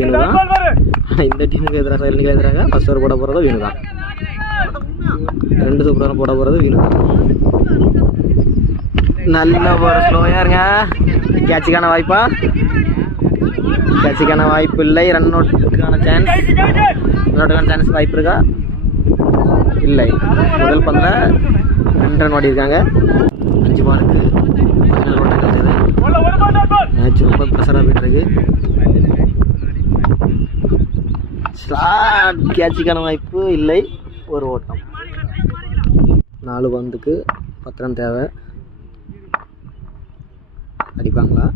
வீணு தான். இந்த டீமுக்கு எதிராக சைலண்டுக்கு எதிராக ஃபர்ஸ்ட் ஓவர் போட போகிறது வீணு தான். 2 சூப்பர் ஓவர் போட போகிறது வீணு தான். நல்ல ஒரு ஸ்லோயருங்க. கேட்சுக்கான வாய்ப்பா? கேட்சுக்கான வாய்ப்பு இல்லை. ரன் அவுட்டுக்கான சான்ஸ் வாய்ப்பு இருக்கா? இல்லை. முதல் பந்தில் 2 ரன் ஓடிருக்காங்க. 5 பாலுக்கு 14 ஓட்டங்கள் தேவை. மேட்ச் ரொம்ப ப்ரெஷராக போயிட்டு இருக்கு. ஸ்லாட் கேட்சுக்கான வாய்ப்பு இல்லை. ஒரு ஓட்டம். 4 பந்துக்கு 10 ரன் தேவை. அடிப்பாங்களா?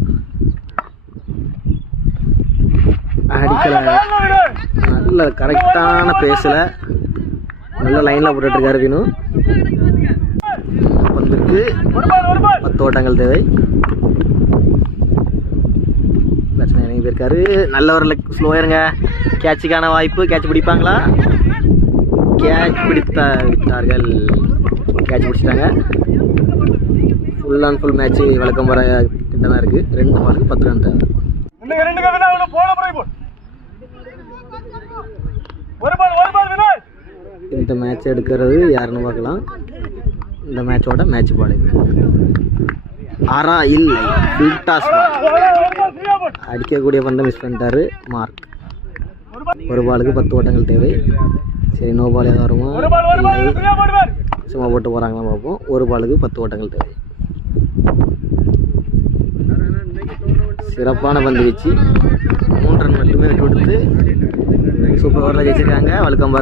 அடிக்கல. நல்ல கரெக்டான பேஸில் நல்ல லைனில் போட்டுட்ருக்காரு வீணு. பந்துக்கு 10 ஓட்டங்கள் தேவை. பிரச்சனை இறங்கி போயிருக்காரு. நல்ல ஒரு லெக் ஸ்லோயருங்க. கேட்சுக்கான வாய்ப்பு. கேட்ச் பிடிப்பாங்களா? கேட்ச் விட்டார்கள். கேட்ச் பிடிச்சிட்டாங்க. ஃபுல் அண்ட் ஃபுல் மேட்ச் வழக்கம் வர கிட்ட தான் இருக்குது. 2 பாலுக்கு 10 ரன் தேவை. இந்த மேட்ச் எடுக்கிறது யாருன்னு பார்க்கலாம். இந்த மேட்சோட மேட்ச் பால் ஆறா இல்லை. ஃபுல்டாஸ் அடிக்கக்கூடிய பந்தை மிஸ் பண்ணிட்டாரு மார்க். ஒரு பாலுக்கு 10 ஓட்டங்கள் தேவை. சரி, நோ பால் ஏதாவது வருமா? சும்மா போட்டு போகிறாங்களா பார்ப்போம். ஒரு பாலுக்கு 10 ஓட்டங்கள் தேவை. சிறப்பான பந்து வீச்சு. 3 ரன் மட்டுமே விட்டு கொடுத்து சூப்பர் ஓவரில் ஜெயிச்சிருக்காங்க. வழுக்கம்